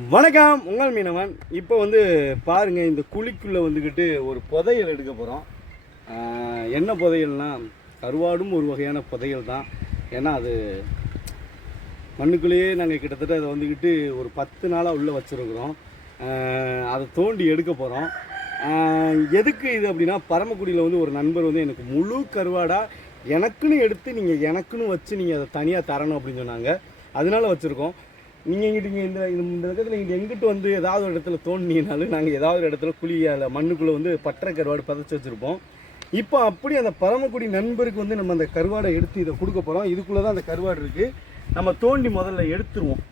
வணக்கம் உங்கள் மீனவன். இப்போ வந்து பாருங்கள் இந்த குழிக்குள்ளே வந்துக்கிட்டு ஒரு புதையல் எடுக்க போகிறோம் என்ன புதையல்னா கருவாடும் ஒரு வகையான புதையல் தான். ஏன்னா அது மண்ணுக்குள்ளேயே நாங்கள் கிட்டத்தட்ட அதை வந்துக்கிட்டு ஒரு பத்து நாளாக உள்ளே வச்சுருக்குறோம். அதை தோண்டி எடுக்க போகிறோம் எதுக்கு இது அப்படின்னா பரமக்குடியில் வந்து ஒரு நண்பர் வந்து எனக்கு முழு கருவாடாக எனக்குன்னு எடுத்து நீங்கள் எனக்குன்னு வச்சு நீங்கள் அதை தனியாக தரணும் அப்படின்னு சொன்னாங்க. அதனால வச்சுருக்கோம். நீங்கள் இங்கிட்டு இங்கே இந்த இந்த இந்த இடத்துல நீங்கள் எங்கிட்டு வந்து ஏதாவது ஒரு இடத்துல தோண்டினாலும் நாங்கள் ஏதாவது ஒரு இடத்துல குழியால் மண்ணுக்குள்ளே வந்து பற்ற கருவாடு பதச்சு வச்சுருப்போம். இப்போ அப்படி அந்த பரமக்குடி நண்பருக்கு வந்து நம்ம அந்த கருவாடை எடுத்து இதை கொடுக்க போகிறோம் இதுக்குள்ளே தான் அந்த கருவாடு இருக்குது நம்ம தோண்டி முதல்ல எடுத்துருவோம்.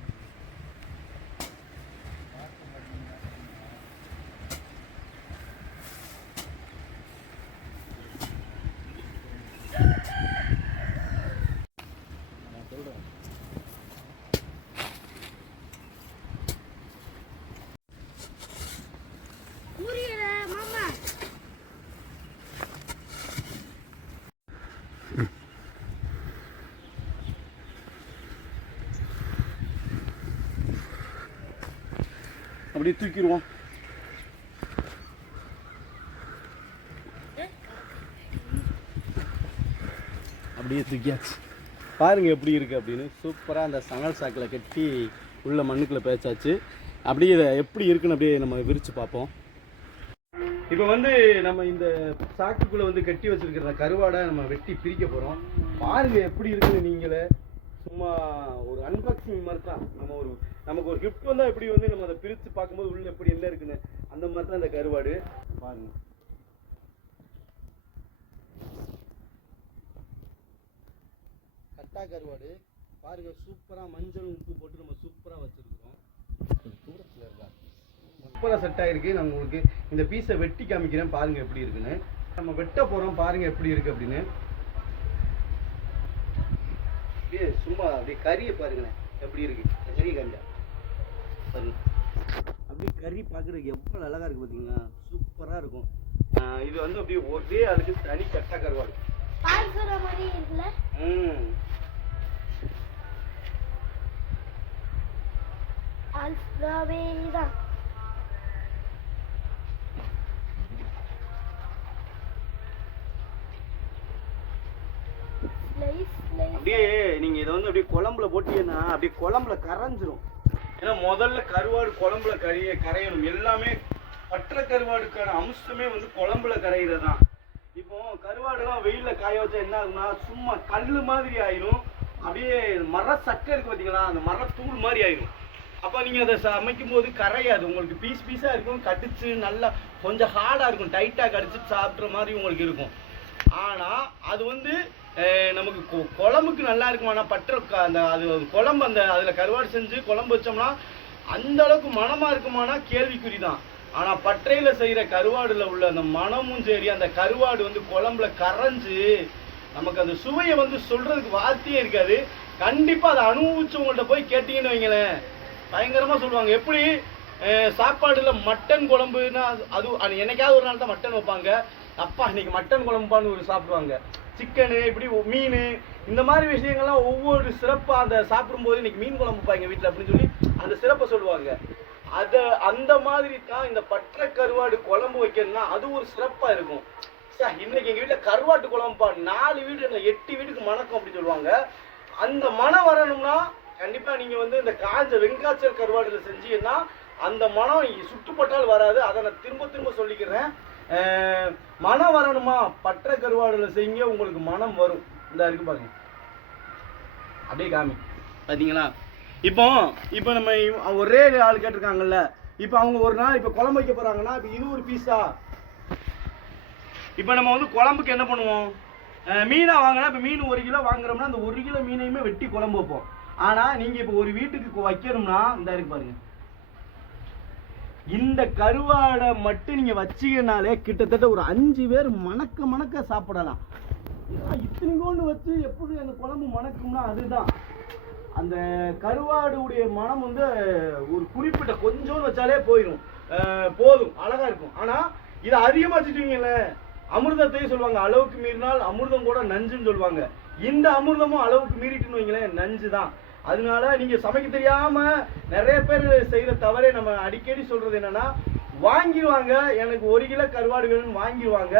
அப்படியே தூக்கிடுவோம். அப்படியே தூக்கியாச்சு. பாருங்க எப்படி இருக்கு அப்படின்னு. சூப்பராக அந்த சணல் சாக்கில் கட்டி உள்ள மண்ணுக்குள்ளே பேச்சாச்சு. அப்படியே இதை எப்படி இருக்குன்னு அப்படியே நம்ம விரித்து பார்ப்போம். இப்போ வந்து நம்ம இந்த சாக்குக்குள்ளே வந்து கட்டி வச்சிருக்கிற கருவாடை நம்ம வெட்டி பிரிக்க போகிறோம் பாருங்க எப்படி இருக்குன்னு நீங்களே. சும்மா ஒரு அன்பாக்சிங் மாதிரி தான் நம்ம ஒரு நமக்கு ஒரு கிஃப்ட் வந்தால் எப்படி வந்து நம்ம அதை பிரித்து பார்க்கும்போது உள்ள எப்படி என்ன இருக்குன்னு அந்த மாதிரி தான் அந்த கருவாடு. பாருங்க. கட்டா கருவாடு. பாருங்க சூப்பராக மஞ்சள் உப்பு போட்டு நம்ம சூப்பராக வச்சுருக்கோம் தூரத்தில் இருக்கா? சூப்பராக செட் ஆகிருக்கு நான் உங்களுக்கு இந்த பீஸை வெட்டி காமிக்கிறேன். பாருங்கள் எப்படி இருக்குன்னு. நம்ம வெட்ட போகிறோம் பாருங்கள் எப்படி இருக்குது அப்படின்னு. அப்படியே சும்மா அப்படியே கறியை பாருங்களேன். எப்படி இருக்கு? கறி கண்டா பாருங்க. அப்படியே கறி பார்க்குறதுக்கு எவ்வளோ அழகா இருக்கு பார்த்தீங்களா சூப்பராக இருக்கும். இது வந்து அப்படியே ஒரே அதுக்கு தனி கட்டா கருவாடு. ம். அல்ஃபாவே தான். அப்படியே நீங்க இதை வந்து அப்படியே குழம்புல போட்டீங்கன்னா அப்படியே குழம்புல கரைஞ்சிரும். ஏன்னா முதல்ல கருவாடு குழம்புல கரைய கரையணும். எல்லாமே பற்ற கருவாடுக்கான அம்சமே வந்து குழம்புல கரையிறது தான் இப்போ கருவாடுலாம் வெயிலில் காய வச்சா என்ன ஆகும்னா சும்மா கல் மாதிரி ஆயிரும். அப்படியே மர சக்கை இருக்கு பார்த்தீங்களா அந்த மரத்தூள் மாதிரி ஆயிரும். அப்போ நீங்கள் அதை சமைக்கும் போது கரையாது. உங்களுக்கு பீஸ் பீஸாக இருக்கும். கடிச்சு நல்லா கொஞ்சம் ஹார்டாக இருக்கும். டைட்டாக கடிச்சு சாப்பிட்ற மாதிரி உங்களுக்கு இருக்கும். ஆனால் அது வந்து நமக்கு கொ- குழம்புக்கு நல்லா இருக்குமானா பற்ற அந்த அது குழம்பு அந்த அதில் கருவாடு செஞ்சு குழம்பு வச்சோம்னா அந்த அளவுக்கு மனமாக இருக்குமானா கேள்விக்குறி தான். ஆனால் பற்றையில் செய்கிற கருவாடில் உள்ள அந்த மனமும் சரி அந்த கருவாடு வந்து குழம்புல கரைஞ்சு நமக்கு அந்த சுவையை வந்து சொல்கிறதுக்கு வார்த்தையே இருக்காது. கண்டிப்பாக அதை அனுபவிச்சவங்கள்ட்ட போய் கேட்டிங்கன்னு வைங்களேன். பயங்கரமாக சொல்லுவாங்க. எப்படி? சாப்பாடில் மட்டன் குழம்புன்னா அது- அது என்னைக்காவது ஒரு நாள் தான் மட்டன் வைப்பாங்க. அப்பா இன்னைக்கு மட்டன் குழம்புப்பான்னு ஒரு சாப்பிடுவாங்க. சிக்கனு இப்படி மீன் இந்த மாதிரி விஷயங்கள்லாம் ஒவ்வொரு சிறப்பாக அந்த சாப்பிடும்போது இன்னைக்கு மீன் குழம்பு வைப்பாங்க வீட்டில் அப்படின்னு சொல்லி அந்த சிறப்பை சொல்லுவாங்க. அதை அந்த மாதிரி தான் இந்த பற்ற கருவாடு குழம்பு வைக்கணும்னா அது ஒரு சிறப்பாக இருக்கும். சார் இன்னைக்கு எங்கள் வீட்டில் கருவாட்டு குழம்புப்பா நாலு வீடு இல்லை எட்டு வீட்டுக்கு மணக்கம் அப்படி சொல்லுவாங்க. அந்த மனம் வரணும்னா கண்டிப்பாக நீங்கள் வந்து இந்த காஞ்ச வெங்காய்ச்சல் கருவாடுல செஞ்சீங்கன்னா அந்த மனம் சுட்டுப்பட்டால் வராது. அதை நான் திரும்ப திரும்ப சொல்லிக்கிறேன். மனம் வரணுமா? பற்ற கருவாடுல செய்யுங்க உங்களுக்கு மனம் வரும். இந்த இருக்கு பாருங்க. அப்படியே காமி. பார்த்தீங்களா இப்போ இப்போ நம்ம ஒரே ஆள் கேட்டிருக்காங்கல்ல. இப்போ அவங்க ஒரு நாள் இப்போ குழம்பு வைக்க போறாங்கன்னா இப்போ இது ஒரு பீஸா இப்போ நம்ம வந்து குழம்புக்கு என்ன பண்ணுவோம்? மீனாக வாங்கினா இப்போ மீன் ஒரு கிலோ வாங்குறோம்னா அந்த ஒரு கிலோ மீனையுமே வெட்டி குழம்பு வைப்போம். ஆனால் நீங்கள் இப்போ ஒரு வீட்டுக்கு வைக்கணும்னா இந்த இருக்கு பாருங்க. இந்த கருவாடை மட்டும் நீங்கள் வச்சீங்கனாலே கிட்டத்தட்ட ஒரு அஞ்சு பேர் மணக்க மணக்க சாப்பிடலாம். இத்தனைக்கோண்டு வச்சு எப்படி அந்த குழம்பு மணக்கும்னா அதுதான். அந்த கருவாடுடைய மனம் வந்து ஒரு குறிப்பிட்ட கொஞ்சோன்னு வச்சாலே போயிடும் போதும் அழகா இருக்கும். ஆனா இதை அதிகமா வச்சுட்டீங்கல்ல அமிர்தத்தையும் சொல்லுவாங்க. அளவுக்கு மீறினால் அமிர்தம் கூட நஞ்சுன்னு சொல்லுவாங்க. இந்த அமிர்தமும் அளவுக்கு மீறிட்டுன்னு வைங்களேன் நஞ்சு தான் அதனால நீங்க சமைக்க தெரியாம நிறைய பேர் செய்யற தவறே நம்ம அடிக்கடி சொல்றது என்னன்னா வாங்கிடுவாங்க எனக்கு ஒரு கிலோ கருவாடு வேணும்னு வாங்கிடுவாங்க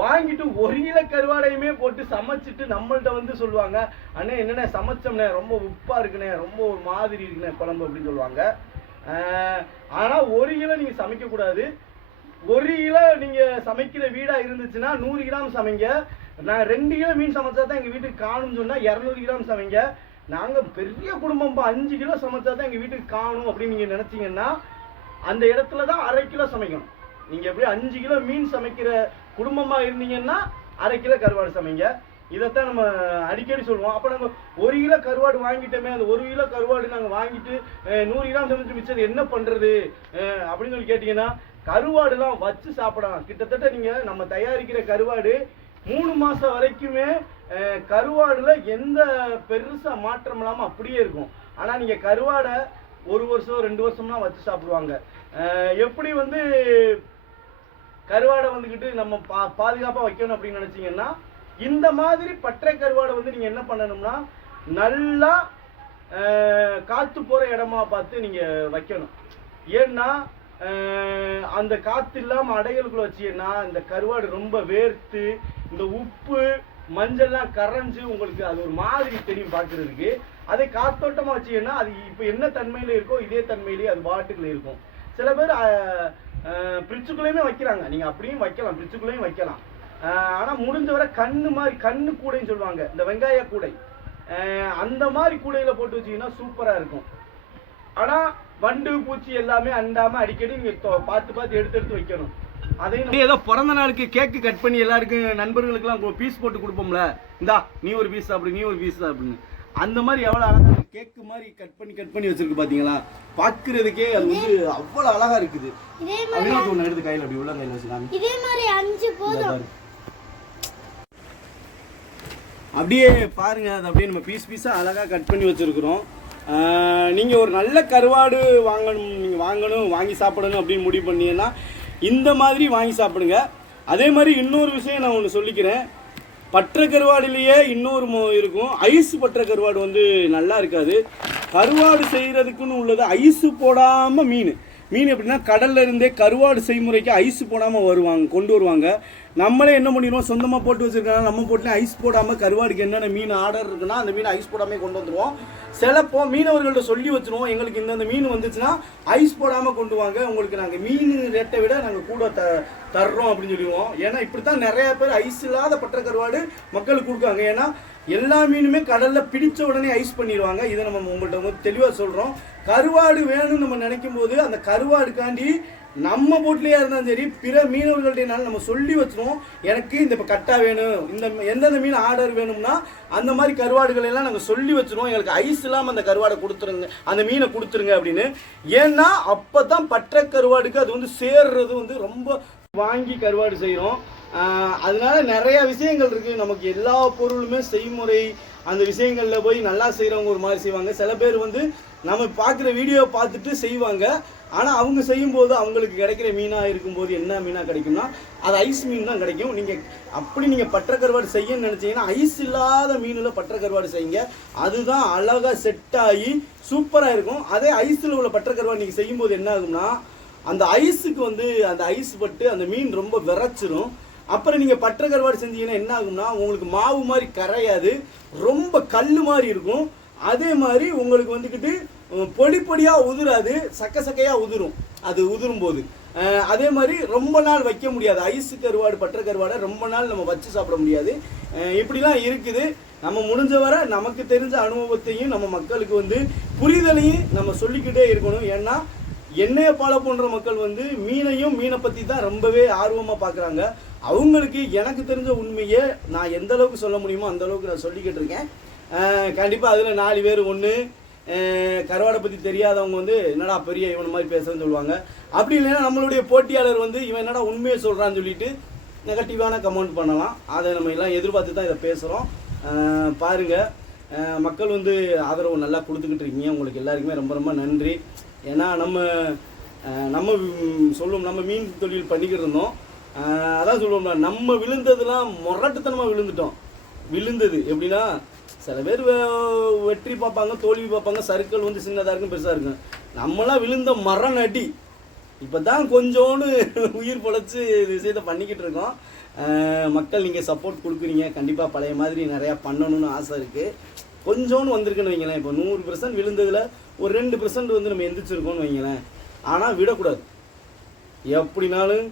வாங்கிட்டு ஒரு கிலோ கருவாடையுமே போட்டு சமைச்சிட்டு நம்மள்ட்ட வந்து சொல்லுவாங்க அண்ணே என்னண்ணே சமைச்சோம்ண்ணே ரொம்ப உப்பா இருக்குண்ணே ரொம்ப ஒரு மாதிரி இருக்குண்ணே குழம்பு அப்படின்னு சொல்லுவாங்க. ஆனால் ஒரு கிலோ நீங்கள் சமைக்கக்கூடாது ஒரு கிலோ நீங்கள் சமைக்கிற வீடாக இருந்துச்சுன்னா நூறு கிராம் சமைங்க. நான் ரெண்டு கிலோ மீன் சமைச்சா தான் எங்கள் வீட்டுக்கு காணும்னு சொன்னால் இரநூறு கிராம் சமைங்க. நாங்கள் பெரிய குடும்பம் அஞ்சு கிலோ சமைச்சா தான் எங்கள் வீட்டுக்கு காணும் அப்படின்னு நீங்கள் நினச்சிங்கன்னா அந்த இடத்துல தான் அரை கிலோ சமைக்கணும். நீங்கள் எப்படி அஞ்சு கிலோ மீன் சமைக்கிற குடும்பமாக இருந்தீங்கன்னா அரை கிலோ கருவாடு சமைங்க. இதைத்தான் நம்ம அடிக்கடி சொல்லுவோம். அப்போ நம்ம ஒரு கிலோ கருவாடு வாங்கிட்டோமே அந்த ஒரு கிலோ கருவாடு நாங்கள் வாங்கிட்டு நூறு கிராம் சமைச்சு மிச்சது என்ன பண்ணுறது அப்படின்னு சொல்லி கேட்டிங்கன்னா கருவாடுலாம் வச்சு சாப்பிடலாம். கிட்டத்தட்ட நீங்கள் நம்ம தயாரிக்கிற கருவாடு மூணு மாதம் வரைக்குமே கருவாடில் கருவாடுல எந்த பெருசா மாற்றம் இல்லாமல் அப்படியே இருக்கும். ஆனால் நீங்கள் கருவாடை ஒரு வருஷம் ரெண்டு வருஷம்லாம் வச்சு சாப்பிடுவாங்க. எப்படி வந்து கருவாடை வந்துக்கிட்டு நம்ம பா பாதுகாப்பாக வைக்கணும் அப்படின்னு நினச்சிங்கன்னா இந்த மாதிரி பற்றை கருவாடை வந்து நீங்கள் என்ன பண்ணணும்னா நல்லா காற்று போகிற இடமா பார்த்து நீங்கள் வைக்கணும். ஏன்னா அந்த காற்று இல்லாமல் அடைகளுக்குள்ள வச்சீங்கன்னா இந்த கருவாடு ரொம்ப வேர்த்து இந்த உப்பு மஞ்சள்லாம் கரைஞ்சு உங்களுக்கு அது ஒரு மாதிரி தெரியும் பார்க்கறதுக்கு. அதை காத்தோட்டமாக வச்சீங்கன்னா அது இப்போ என்ன தன்மையில் இருக்கோ இதே தன்மையிலேயே அது பாட்டுக்குள்ள இருக்கும். சில பேர் பிரிட்ஜுக்குள்ளேயுமே வைக்கிறாங்க. நீங்கள் அப்படியும் வைக்கலாம் பிரிட்ஜுக்குள்ளேயும் வைக்கலாம். ஆனால் முடிஞ்ச வரை கண்ணு மாதிரி கண்ணு கூடைன்னு சொல்லுவாங்க. இந்த வெங்காய கூடை. அந்த மாதிரி கூடையில் போட்டு வச்சீங்கன்னா சூப்பராக இருக்கும். ஆனால் வண்டு பூச்சி எல்லாமே அண்டாமல் அடிக்கடி நீங்கள் தொ- பார்த்து பார்த்து எடுத்து எடுத்து வைக்கணும். அதையும் ஏதோ பிறந்த நாளுக்கு கேக்கு கட் பண்ணி எல்லாருக்கும் நண்பர்களுக்கெல்லாம் பீஸ் போட்டு கொடுப்போம்ல. இந்தா நீ ஒரு பீஸ் சாப்பிடு நீ ஒரு பீஸ் சாப்பிடுன்னு. அந்த மாதிரி எவ்வளோ அழகா கேக்கு மாதிரி கட் பண்ணி கட் பண்ணி வச்சிருக்கு பாத்தீங்களா? பார்க்கிறதுக்கே அது வந்து அவ்வளோ அழகா இருக்குது. அப்படின்னு ஒன்று எடுத்து கையில் அப்படி உள்ள கையில் வச்சுக்காங்க இதே மாதிரி அஞ்சு போதும். அப்படியே பாருங்க அது அப்படியே நம்ம பீஸ் பீஸாக அழகாக கட் பண்ணி வச்சுருக்குறோம். நீங்கள் ஒரு நல்ல கருவாடு வாங்கணும் நீங்கள் வாங்கணும் வாங்கி சாப்பிடணும் அப்படின்னு முடிவு பண்ணீங்கன்னா இந்த மாதிரி வாங்கி சாப்பிடுங்க. அதே மாதிரி இன்னொரு விஷயம் நான் ஒன்று சொல்லிக்கிறேன். பற்ற கருவாடுலேயே இன்னொரு இருக்கும். ஐஸ் பற்ற கருவாடு வந்து நல்லா இருக்காது. கருவாடு செய்கிறதுக்குன்னு உள்ளது ஐஸு போடாமல் மீன். மீன் எப்படின்னா கடல்ல இருந்தே கருவாடு செய்முறைக்கு ஐஸ் போடாமல் வருவாங்க கொண்டு வருவாங்க. நம்மளே என்ன பண்ணிடுவோம்? சொந்தமாக போட்டு வச்சிருக்காங்க நம்ம போட்டு ஐஸ் போடாமல் கருவாடுக்கு என்னென்ன மீன் ஆர்டர் இருக்குன்னா அந்த மீன் ஐஸ் போடாமல் கொண்டு வந்துடுவோம். சிலப்போ மீனவர்கள்ட்ட சொல்லி வச்சுருவோம் எங்களுக்கு இந்தந்த மீன் வந்துச்சுன்னா ஐஸ் போடாமல் கொண்டு வாங்க உங்களுக்கு நாங்கள் மீன் ரேட்டை விட நாங்கள் கூட த தர்றோம் அப்படின்னு சொல்லிடுவோம். ஏன்னா இப்படி தான் நிறையா பேர் ஐஸ் இல்லாத பற்ற கருவாடு மக்களுக்கு கொடுக்காங்க ஏன்னா எல்லா மீனுமே கடல்ல பிடிச்ச உடனே ஐஸ் பண்ணிடுவாங்க. இதை நம்ம உங்கள்கிட்ட வந்து தெளிவாக சொல்கிறோம் கருவாடு வேணும்னு நம்ம நினைக்கும் போது அந்த கருவாடுக்காண்டி நம்ம போட்லேயே இருந்தாலும் சரி பிற மீனவர்கள்ட்டனாலும் நம்ம சொல்லி வச்சிருவோம். எனக்கு இந்த இப்போ கட்டா வேணும் இந்த எந்தெந்த மீன் ஆர்டர் வேணும்னா அந்த மாதிரி கருவாடுகள் எல்லாம் நாங்கள் சொல்லி வச்சிருவோம். எங்களுக்கு ஐஸ் இல்லாமல் அந்த கருவாடை கொடுத்துருங்க அந்த மீனை கொடுத்துருங்க அப்படின்னு. ஏன்னா அப்போ தான் பற்ற கருவாடுக்கு அது வந்து சேர்றது வந்து ரொம்ப வாங்கி கருவாடு செய்கிறோம் அதனால நிறைய விஷயங்கள் இருக்கு. நமக்கு எல்லா பொருளுமே செய்முறை அந்த விஷயங்களில் போய் நல்லா செய்கிறவங்க ஒரு மாதிரி செய்வாங்க. சில பேர் வந்து நம்ம பார்க்குற வீடியோ பார்த்துட்டு செய்வாங்க. ஆனால் அவங்க செய்யும்போது அவங்களுக்கு கிடைக்கிற மீனாக இருக்கும்போது என்ன மீனாக கிடைக்கும்னா அது ஐஸ் மீன் தான் கிடைக்கும். நீங்கள் அப்படி நீங்கள் பற்ற கருவாடு செய்யணும்னு நினச்சிங்கன்னா ஐஸ் இல்லாத மீனில் பற்ற கருவாடு செய்யுங்க. அதுதான் அழகாக செட் ஆகி சூப்பராக இருக்கும். அதே ஐஸில் உள்ள பற்ற கருவாடு நீங்கள் செய்யும்போது என்ன ஆகும்னா அந்த ஐஸுக்கு வந்து அந்த ஐஸ் பட்டு அந்த மீன் ரொம்ப விரைச்சிரும். அப்புறம் நீங்கள் பற்ற கருவாடு செஞ்சீங்கன்னா என்ன ஆகும்னா உங்களுக்கு மாவு மாதிரி கரையாது. ரொம்ப கல் மாதிரி இருக்கும். அதே மாதிரி உங்களுக்கு வந்துக்கிட்டு பொடி பொடியாக உதிராது. சக்க சக்கையாக உதிரும். அது உதிரும் போது அதே மாதிரி ரொம்ப நாள் வைக்க முடியாது. ஐஸ் கருவாடு பற்ற கருவாடை ரொம்ப நாள் நம்ம வச்சு சாப்பிட முடியாது. இப்படிலாம் இருக்குது. நம்ம முடிஞ்ச வரை நமக்கு தெரிஞ்ச அனுபவத்தையும் நம்ம மக்களுக்கு வந்து புரிதலையும் நம்ம சொல்லிக்கிட்டே இருக்கணும். ஏன்னா என்னைய ஃபாலோ பண்ணுற மக்கள் வந்து மீனையும் மீனை பற்றி தான் ரொம்பவே ஆர்வமாக பார்க்குறாங்க அவங்களுக்கு எனக்கு தெரிஞ்ச உண்மையை நான் எந்த அளவுக்கு சொல்ல முடியுமோ அந்த அளவுக்கு நான் சொல்லிக்கிட்டு இருக்கேன். கண்டிப்பாக அதில் நாலு பேர் ஒன்று கருவாடை பற்றி தெரியாதவங்க வந்து என்னடா பெரிய இவன் மாதிரி பேசுறேன்னு சொல்லுவாங்க. அப்படி இல்லைன்னா நம்மளுடைய போட்டியாளர் வந்து இவன் என்னடா உண்மையை சொல்கிறான்னு சொல்லிட்டு நெகட்டிவான கமெண்ட் பண்ணலாம். அதை நம்ம எல்லாம் எதிர்பார்த்து தான் இதை பேசுகிறோம் பாருங்கள் மக்கள் வந்து ஆதரவு நல்லா கொடுத்துக்கிட்டு இருக்கீங்க. உங்களுக்கு எல்லாருக்குமே ரொம்ப ரொம்ப நன்றி. ஏன்னா நம்ம நம்ம சொல்லுவோம் நம்ம மீன் தொழில் பண்ணிக்கிட்டு இருந்தோம். அதான் சொல்லுவோம்ல நம்ம விழுந்ததுலாம் முரட்டுத்தனமாக விழுந்துட்டோம். விழுந்தது. எப்படின்னா சில பேர் வெ- வெற்றி பார்ப்பாங்க தோல்வி பார்ப்பாங்க சர்க்கிள் வந்து சின்னதாக இருக்கும் பெருசாக இருக்கும். நம்மளாம் விழுந்த மரம் அடி இப்போ தான் கொஞ்சோண்டு உயிர் பொழைச்சி விஷயத்தை பண்ணிக்கிட்டு இருக்கோம். மக்கள் நீங்கள் சப்போர்ட் கொடுக்குறீங்க. கண்டிப்பாக பழைய மாதிரி நிறையா பண்ணணும்னு ஆசை இருக்குது கொஞ்சோன்னு வந்திருக்குன்னு வைங்களேன். இப்போ நூறு பர்சன்ட் விழுந்ததில் ஒரு ரெண்டு பெர்சன்ட் வந்து நம்ம எந்திரிச்சிருக்கோம்னு வைங்களேன். ஆனால் விடக்கூடாது. எப்படினாலும்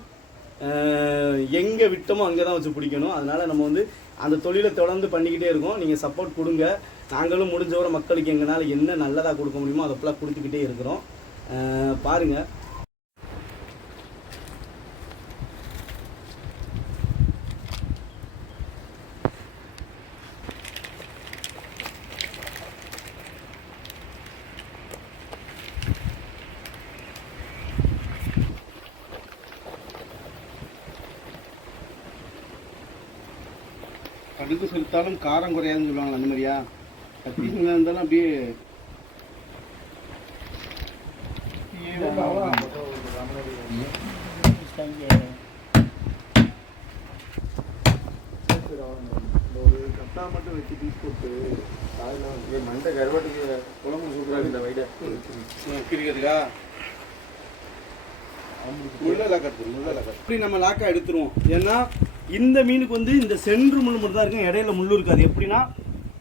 எங்கே விட்டோமோ அங்கே தான் வச்சு பிடிக்கணும். அதனால் நம்ம வந்து அந்த தொழிலை தொடர்ந்து பண்ணிக்கிட்டே இருக்கோம். நீங்கள் சப்போர்ட் கொடுங்க. நாங்களும் முடிஞ்ச வர மக்களுக்கு எங்களால் என்ன நல்லதாக கொடுக்க முடியுமோ அதை ஃபுல்லாக கொடுத்துக்கிட்டே இருக்கிறோம். பாருங்கள் கடுகு செலுத்தாலும் காரம் குறையாதுன்னு சொல்லுவாங்க அந்த மாதிரியா? கத்தி இருந்தாலும் அப்படியே மட்டும் வச்சு பீஸ் போட்டு மண்டை கருவாட்டுக்கு குழம்பு சூப்பராக இந்த வைட. பிரிக்கிறதுக்கா? முள்ள லாக்கத்து முள்ள இப்படி நம்ம லாக்கா எடுத்துருவோம். ஏன்னா இந்த மீனுக்கு வந்து இந்த சென்று முள் மட்டும் தான் இருக்கும் இடையில முள் இருக்காது. எப்படின்னா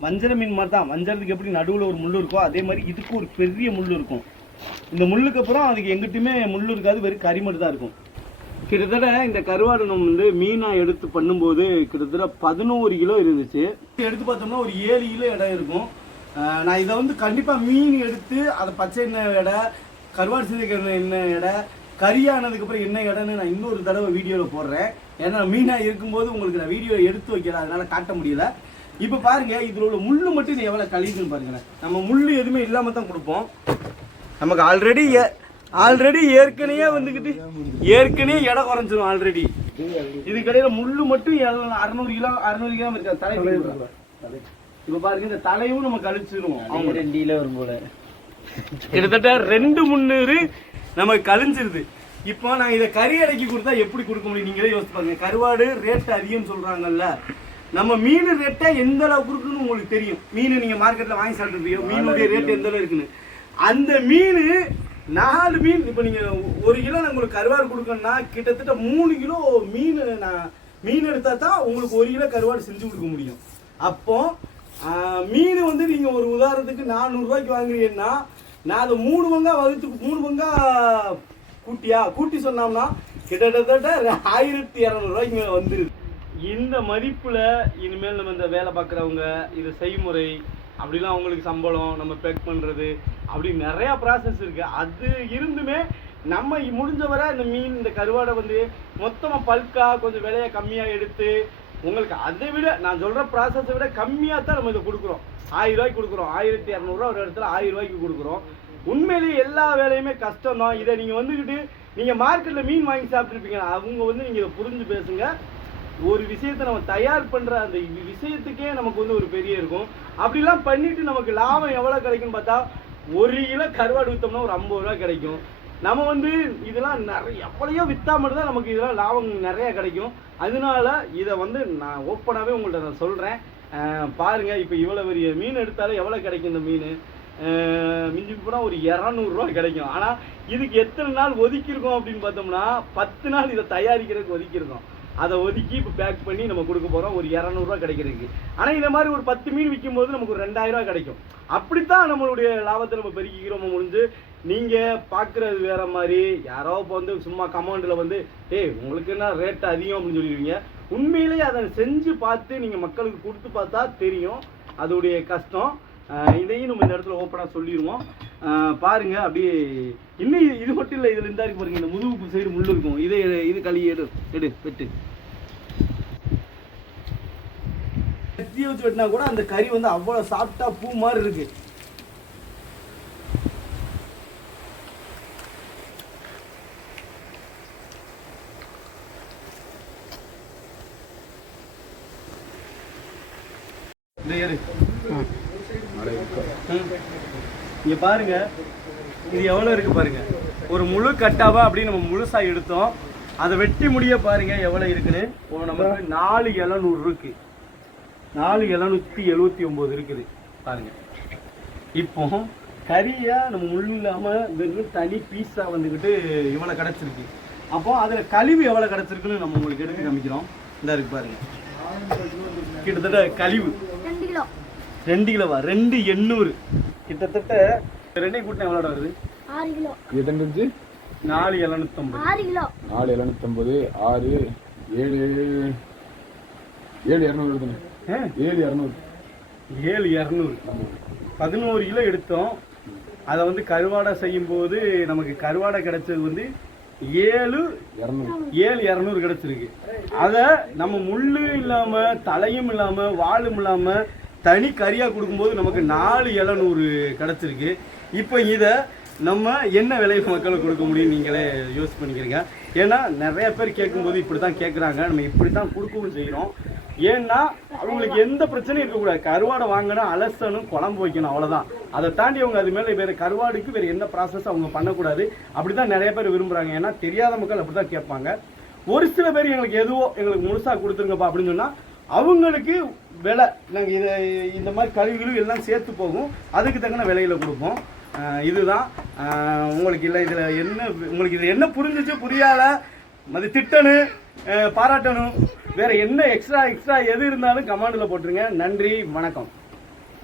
வஞ்சர மீன் மாதிரி தான் வஞ்சரத்துக்கு எப்படி நடுவில் ஒரு முள் இருக்கோ அதே மாதிரி இதுக்கு ஒரு பெரிய முள் இருக்கும். இந்த முள்ளுக்கு அப்புறம் அதுக்கு எங்கிட்டுமே முள் இருக்காது வெறும் கறி மட்டும் தான் இருக்கும். கிட்டத்தட்ட இந்த கருவாடு நம்ம வந்து மீனாக எடுத்து பண்ணும்போது கிட்டத்தட்ட பதினோரு கிலோ இருந்துச்சு. எடுத்து பார்த்தோம்னா ஒரு ஏழு கிலோ இடம் இருக்கும். நான் இதை வந்து கண்டிப்பாக மீன் எடுத்து அதை பச்சை எண்ணெய் எடை கருவாடு செய்திருக்கிற எண்ணெய் எடை கறியானதுக்கு அப்புறம் என்ன இடம்னு நான் இன்னொரு தடவை வீடியோவில் போடுறேன். ஏன்னா மீனாக இருக்கும்போது உங்களுக்கு நான் வீடியோ எடுத்து வைக்கல அதனால காட்ட முடியல. இப்போ பாருங்க இதில் உள்ள முள்ளு மட்டும் இது எவ்வளோ கழிதுன்னு பாருங்களேன். நம்ம முள்ளு எதுவுமே இல்லாமல் தான் கொடுப்போம். நமக்கு ஆல்ரெடி ஆல்ரெடி ஏற்கனவே வந்துக்கிட்டு ஏற்கனவே எடை குறைஞ்சிரும் ஆல்ரெடி இதுக்கு இடையில முள்ளு மட்டும் அறுநூறு கிலோ அறுநூறு கிலோ இருக்காது தலை இப்ப பாருங்க இந்த தலையும் நம்ம கழிச்சிருவோம் அவங்க ரெண்டு கிலோ வரும் போல. கிட்டத்தட்ட ரெண்டு முந்நூறு நமக்கு கழிஞ்சிருது இப்போ நான் இதை கறி அடைக்கி கொடுத்தா எப்படி கொடுக்க முடியும்? நீங்களே யோசிச்சு பாருங்க. கருவாடு ரேட் அதிகம்னு சொல்றாங்கல்ல. நம்ம மீன் ரேட்டை எந்த அளவுக்கு இருக்குன்னு உங்களுக்கு தெரியும். மீன் நீங்க மார்க்கெட்ல வாங்கி சாப்பிட்டுருப்பீங்க. மீனுடைய ரேட் எந்த அளவு இருக்குன்னு. அந்த மீன் நாலு மீன் இப்போ நீங்க ஒரு கிலோ நான் உங்களுக்கு கருவாடு கொடுக்கணும்னா கிட்டத்தட்ட மூணு கிலோ மீன் நான் மீன் எடுத்தா தான் உங்களுக்கு ஒரு கிலோ கருவாடு செஞ்சு கொடுக்க முடியும். அப்போ மீன் வந்து நீங்க ஒரு உதாரணத்துக்கு நானூறு ரூபாய்க்கு வாங்குறீங்கன்னா நான் அதை மூணு பங்கா வகுத்து மூணு பங்கா கூட்டியா? கூட்டி சொன்னோம்னா கிட்டத்தட்ட ஆயிரத்தி இரநூறுவாய்க்கு மேலே வந்துருது. இந்த மதிப்பில் இனிமேல் நம்ம இந்த வேலை பார்க்குறவங்க இது செய்முறை அப்படிலாம் அவங்களுக்கு சம்பளம் நம்ம பேக் பண்ணுறது அப்படி நிறையா ப்ராசஸ் இருக்குது அது இருந்துமே நம்ம முடிஞ்சவரை இந்த மீன் இந்த கருவாடை வந்து மொத்தமாக பல்காக கொஞ்சம் விலையை கம்மியாக எடுத்து உங்களுக்கு அதை விட நான் சொல்கிற ப்ராசஸை விட கம்மியாக தான் நம்ம இதை கொடுக்குறோம். ஆயிரம் ரூபாய்க்கு கொடுக்குறோம். ஆயிரத்தி இரநூறுவா ஒரு இடத்துல ஆயிரம் ரூபாய்க்கு கொடுக்குறோம். உண்மையிலேயே எல்லா வேலையுமே கஷ்டம் தான். இதை நீங்கள் வந்துக்கிட்டு நீங்கள் மார்க்கெட்டில் மீன் வாங்கி சாப்பிட்ருப்பீங்க அவங்க வந்து நீங்கள் இதை புரிஞ்சு பேசுங்க. ஒரு விஷயத்தை நம்ம தயார் பண்ணுற அந்த விஷயத்துக்கே நமக்கு வந்து ஒரு பெரிய இருக்கும். அப்படிலாம் பண்ணிட்டு நமக்கு லாபம் எவ்வளோ கிடைக்கும்னு பார்த்தா ஒரு கிலோ கருவாடு ஊற்றோம்னா ஒரு ஐம்பது ரூபா கிடைக்கும். நம்ம வந்து இதெல்லாம் நிறைய எவ்வளையோ விற்றா மட்டும் தான் நமக்கு இதெல்லாம் லாபம் நிறையா கிடைக்கும். அதனால இதை வந்து நான் ஓப்பனாகவே உங்கள்கிட்ட நான் சொல்கிறேன் பாருங்கள் இப்போ இவ்வளோ பெரிய மீன் எடுத்தாலும் எவ்வளோ கிடைக்கும் இந்த மீன்? மிஞ்சி போனால் ஒரு இரநூறுவா கிடைக்கும். ஆனால் இதுக்கு எத்தனை நாள் ஒதுக்கியிருக்கோம் அப்படின்னு பார்த்தோம்னா பத்து நாள் இதை தயாரிக்கிறதுக்கு ஒதுக்கியிருக்கோம். அதை ஒதுக்கி இப்போ பேக் பண்ணி நம்ம கொடுக்க போகிறோம் ஒரு இரநூறுவா கிடைக்கிறதுக்கு. ஆனால் இந்த மாதிரி ஒரு பத்து மீன் விற்கும் போது நமக்கு ஒரு ரெண்டாயிரம் கிடைக்கும். அப்படித்தான் நம்மளுடைய லாபத்தை நம்ம பெருக்கிக்கிறோம் முடிஞ்சு நீங்கள் பார்க்குறது வேற மாதிரி. யாரோ இப்போ வந்து சும்மா கமாண்டில் வந்து ஏய் உங்களுக்கு என்ன ரேட் அதிகம்? அப்படின்னு சொல்லிடுவீங்க. உண்மையிலேயே அதை செஞ்சு பார்த்து நீங்கள் மக்களுக்கு கொடுத்து பார்த்தா தெரியும். அதோடைய கஷ்டம். இதையும் நம்ம இந்த இடத்துல ஓப்பனாக சொல்லிடுவோம். பாருங்க அப்படியே இன்னும் இது- மட்டும் இல்லை இதில் இருந்தா இருக்கு பாருங்க இந்த முதுகுப்பு சைடு முள்ளு இருக்கும். இதை இது களி எடு எடு வெட்டு. கத்தியை வச்சு வெட்டினா கூட அந்த கறி வந்து அவ்வளோ சாப்பிட்டா பூ மாதிரி இருக்குது இந்த ஏறு இங்க பாருங்க. இது எவ்வளவு இருக்கு பாருங்க. ஒரு முழு கட்டாவா அப்படின்னு நம்ம முழுசா எடுத்தோம். அதை வெட்டி முடிய பாருங்க எவ்வளவு இருக்குன்னு. நமக்கு நாலு எழுநூறு இருக்கு. நாலு எழுநூத்தி எழுவத்தி ஒன்பது இருக்குது. பாருங்க. இப்போ கறியா நம்ம முள் இல்லாம வெறும் தனி பீஸா வந்துக்கிட்டு இவ்வளவு கிடைச்சிருக்கு. அப்போ அதுல கழிவு எவ்வளவு கிடைச்சிருக்குன்னு நம்ம உங்களுக்கு எடுத்து காமிக்கிறோம். இந்த இருக்கு பாருங்க. கிட்டத்தட்ட கழிவு. ரெண்டு கிலோ. ரெண்டு கிலோவா? ரெண்டு எண்ணூறு. கிட்டத்தட்ட ரெண்டையும் கூட்டினா எவ்வளோ வருது? ஆறு கிலோ. இருந்துச்சு நாலு எழுநூத்தம்பது. ஆறு கிலோ. நாலு எழுநூத்தம்பது ஆறு ஏழு ஏழு இரநூறு வருதுண்ணே. ஏழு இரநூறு. ஏழு இரநூறு. பதினோரு கிலோ எடுத்தோம். அதை வந்து கருவாடை செய்யும்போது நமக்கு கருவாடை கிடைச்சது வந்து ஏழு இரநூறு. ஏழு இரநூறு கிடைச்சிருக்கு. அதை நம்ம முள்ளு இல்லாம தலையும் இல்லாம வாலும் இல்லாம தனி கறியாக கொடுக்கும்போது நமக்கு நாலு இளநூறு கிடச்சிருக்கு. இப்போ இதை நம்ம என்ன விலைக்கு மக்களுக்கு கொடுக்க முடியும் நீங்களே யோசி பண்ணிக்கிறீங்க. ஏன்னா நிறைய பேர் கேட்கும்போது இப்படி தான் கேட்குறாங்க. நம்ம இப்படி தான் கொடுக்கவும் செய்கிறோம். ஏன்னா அவங்களுக்கு எந்த பிரச்சனையும் இருக்கக்கூடாது. கருவாடை வாங்கினா அலசணும் குழம்பு வைக்கணும் அவ்வளோதான் அதை தாண்டி அவங்க அது மேலே வேறு கருவாடுக்கு வேறு எந்த ப்ராசஸ் அவங்க பண்ணக்கூடாது. அப்படிதான் நிறைய பேர் விரும்புகிறாங்க ஏன்னா தெரியாத மக்கள் அப்படி தான் கேட்பாங்க. ஒரு சில பேர் எங்களுக்கு எதுவோ எங்களுக்கு முழுசாக கொடுத்துருங்கப்பா அப்படின்னு சொன்னால் அவங்களுக்கு விலை நாங்கள் இதை இந்த மாதிரி கழிவுகளும் எல்லாம் சேர்த்து போகும். அதுக்கு தகுந்த விலையில் கொடுப்போம். இதுதான். உங்களுக்கு இல்லை இதில் என்ன உங்களுக்கு இது என்ன புரிஞ்சிச்சு புரியாத அது திட்டணும் பாராட்டணும். வேறு என்ன எக்ஸ்ட்ரா எக்ஸ்ட்ரா எது இருந்தாலும் கமாண்டில் போட்டுருங்க. நன்றி வணக்கம்.